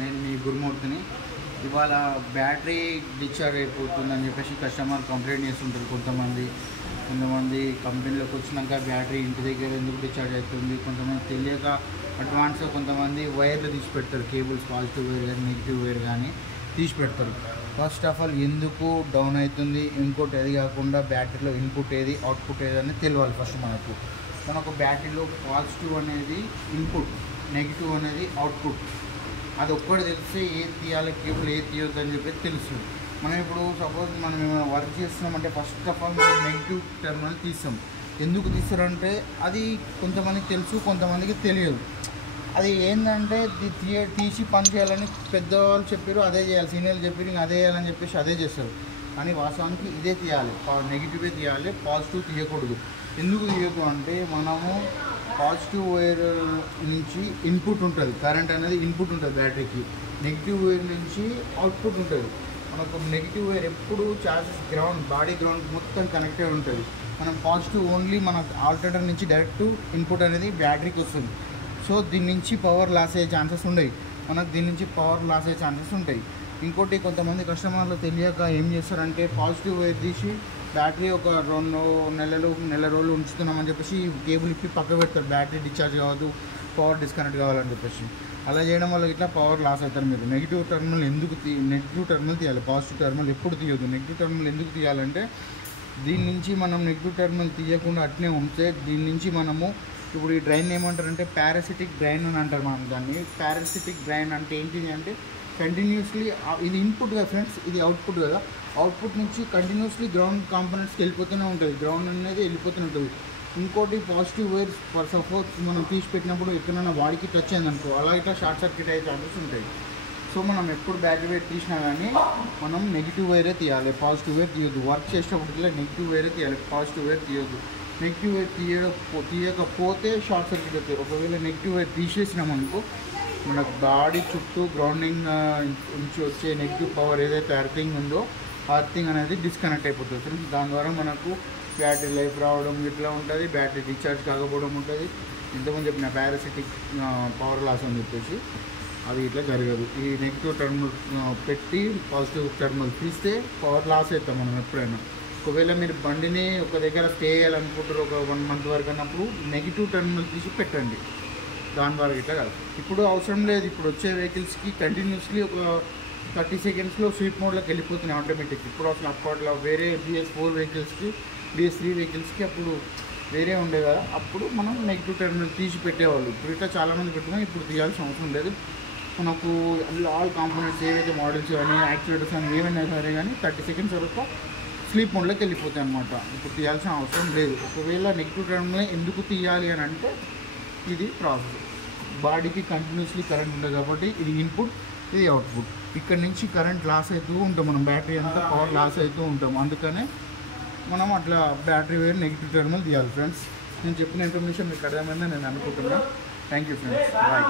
నేను మీ గురుమూర్తిని. ఇవాళ battery discharge అయిపోతుందని చెప్పేసి కస్టమర్ కంప్లైంట్ చేస్తుంటారు. కొంతమంది కంపెనీలోకి వచ్చినాక బ్యాటరీ ఇంటి దగ్గర ఎందుకు డిశ్చార్జ్ అవుతుంది, కొంతమంది తెలియక అడ్వాన్స్గా కొంతమంది వైర్లు తీసి పెడతారు. కేబుల్స్ పాజిటివ్ వైర్ కానీ నెగిటివ్ వైర్ కానీ తీసి పెడతారు. ఫస్ట్ ఆఫ్ ఆల్ ఎందుకు డౌన్ అవుతుంది, ఇంకోటి అది కాకుండా బ్యాటరీలో ఇన్పుట్ ఏది అవుట్పుట్ ఏది అనేది తెలియాలి. ఫస్ట్ మనకు బ్యాటరీలో పాజిటివ్ అనేది ఇన్పుట్, నెగిటివ్ అనేది అవుట్పుట్. అది ఒక్కటి తెలిస్తే ఏది తీయాలి, కేబుల్ ఏది తీయొద్దు అని చెప్పి తెలుస్తుంది. మనం ఇప్పుడు సపోజ్ మనం ఏమైనా వర్క్ చేస్తున్నామంటే ఫస్ట్ ఆఫ్ ఆల్ మనం నెగిటివ్ టెర్మినల్ తీస్తాం. ఎందుకు తీస్తారంటే అది కొంతమందికి తెలుసు, కొంతమందికి తెలియదు. అది ఏంటంటే తీసి పని చేయాలని పెద్దవాళ్ళు చెప్పారు, అదే చేయాలి. సీనియర్లు చెప్పారు ఇంకా అదే చేయాలని చెప్పేసి అదే చేస్తారు. కానీ వాస్తవానికి ఇదే తీయాలి, నెగిటివే తీయాలి, పాజిటివ్ తీయకూడదు. ఎందుకు తీయకు అంటే మనము పాజిటివ్ వైర్ నుంచి ఇన్పుట్ ఉంటుంది, కరెంట్ అనేది ఇన్పుట్ ఉంటుంది బ్యాటరీకి. నెగిటివ్ వైర్ నుంచి అవుట్పుట్ ఉంటుంది. మనకు నెగిటివ్ వైర్ ఎప్పుడు చార్జెస్ బాడీ గ్రౌండ్ మొత్తం కనెక్టెడ్ ఉంటుంది. మనం పాజిటివ్ ఓన్లీ మన ఆల్టర్నేటర్ నుంచి డైరెక్ట్ ఇన్పుట్ అనేది బ్యాటరీకి వస్తుంది. సో దీని నుంచి పవర్ లాస్ అయ్యే ఛాన్సెస్ ఉండవు. ఇంకోటి కొంతమంది కస్టమర్లు తెలియక ఏం చేస్తారంటే పాజిటివ్ వైర్ తీసి బ్యాటరీ ఒక 2 నెల రోజులు ఉంచుతున్నామని చెప్పేసి కేబుల్ ఇప్పి పక్క పెడతారు. బ్యాటరీ డిశ్చార్జ్ కావద్దు, పవర్ డిస్కనెక్ట్ కావాలని చెప్పేసి. అలా చేయడం వల్ల ఇట్లా పవర్ లాస్ అవుతారు. మీరు నెగిటివ్ టెర్మినల్ తీయాలి, పాజిటివ్ టెర్మినల్ ఎప్పుడు తీయొద్దు. నెగిటివ్ టెర్మినల్ ఎందుకు తీయాలంటే దీని నుంచి మనం నెగిటివ్ టెర్మినల్ తీయకుండా అట్నే ఉంటే దీని నుంచి మనము ఇప్పుడు ఈ డ్రైన్ ఏమంటారంటే పారాసిటిక్ డ్రైన్ అని అంటారు. మనం దాన్ని పారాసిటిక్ డ్రైన్ అంటే ఏంటిది అంటే కంటిన్యూస్లీ ఇది ఇన్పుట్ కదా ఫ్రెండ్స్, ఇది అవుట్పుట్ కదా. అవుట్పుట్ నుంచి కంటిన్యూస్లీ గ్రౌండ్ కాంపోనెంట్స్కి వెళ్ళిపోతూనే ఉంటుంది, గ్రౌండ్ అనేది వెళ్ళిపోతూనే ఉంటుంది. ఇంకోటి పాజిటివ్ వైర్స్ ఫర్ సపోజ్ మనం తీసి పెట్టినప్పుడు ఎక్కడైనా బాడీకి టచ్ అయింది అనుకో, అలా ఇట్లా షార్ట్ సర్క్యూట్ అయ్యే ఛాన్సెస్ ఉంటాయి. సో మనం ఎప్పుడు బ్యాటరీ వైర్ తీసినా కానీ మనం నెగిటివ్ వైరే తీయాలి, పాజిటివ్ వైర్ తీయొద్దు. వర్క్ చేసేటప్పుడు నెగిటివ్ వైరే తీయాలి, పాజిటివ్ వైర్ తీయొద్దు. నెగిటివ్ వైర్ తీయకపోతే షార్ట్ సర్క్యూట్ అవుతుంది. ఒకవేళ నెగిటివ్ వైర్ తీసేసినామనుకో మన బాడీ చుట్టూ గ్రౌండింగ్ నుంచి వచ్చే నెగిటివ్ పవర్ ఏదైతే అర్థింగ్ ఉందో అర్థింగ్ అనేది డిస్కనెక్ట్ అయిపోతుంది ఫ్రెండ్స్. దాని ద్వారా మనకు బ్యాటరీ లైఫ్ రావడం ఇట్లా ఉంటుంది, బ్యాటరీ డిశ్చార్జ్ కాకపోవడం ఉంటుంది. ఇంతకుముందు చెప్పిన పారాసిటిక్ పవర్ లాస్ అని చెప్పేసి అది ఇట్లా జరగదు. ఈ నెగిటివ్ టెర్మినల్ పెట్టి పాజిటివ్ టెర్మినల్ తీస్తే పవర్ లాస్ అవుతాం మనం ఎప్పుడైనా. ఒకవేళ మీరు బండిని ఒక దగ్గర స్టే చేయాలనుకుంటారు ఒక 1 మంత్ వరకు అన్నప్పుడు నెగిటివ్ టెర్మినల్ తీసి పెట్టండి. దాని వరకు ఇట్లా కాదు. ఇప్పుడు అవసరం లేదు. ఇప్పుడు వచ్చే వెహికల్స్కి కంటిన్యూస్లీ ఒక 30 సెకండ్స్లో స్వీప్ మోడ్లోకి వెళ్ళిపోతున్నాయి ఆటోమేటిక్. ఇప్పుడు అసలు అప్పట్లో వేరే BS4 వెహికల్స్కి, BS3 వెహికల్స్కి అప్పుడు వేరే ఉండే కదా, అప్పుడు మనం నెగిటివ్ టెర్మినల్ తీసి పెట్టేవాళ్ళు. ఇప్పుడు ఇట్లా చాలామంది పెట్టుకున్నాం. ఇప్పుడు తీయాల్సిన అవసరం లేదు. మనకు ఆల్ కాంపోనెంట్స్ ఏవైతే మోడల్స్ కానీ యాక్చువేటర్స్ కానీ ఏమైనా సరే కానీ 30 సెకండ్స్ వరకు స్లీప్ మోడ్లోకి వెళ్ళిపోతాయి అనమాట. ఇప్పుడు తీయాల్సిన అవసరం లేదు. ఒకవేళ నెగిటివ్ టెర్మినల్ ఎందుకు తీయాలి అని అంటే ఇది ప్రాసెస్. బాడీకి కంటిన్యూస్లీ కరెంట్ ఉంటుంది కాబట్టి ఇది ఇన్పుట్, ఇది అవుట్పుట్. ఇక్కడ నుంచి కరెంట్ లాస్ అవుతూ ఉంటాం, మనం బ్యాటరీ అంతా పవర్ లాస్ అవుతూ ఉంటాం. అందుకనే మనం అట్లా బ్యాటరీ వైర్ నెగిటివ్ టెర్మినల్ తీయాలి ఫ్రెండ్స్. నేను చెప్పిన ఇన్ఫర్మేషన్ మీకు అర్థమైందని నేను అనుకుంటున్నాను. Thank you friends, bye.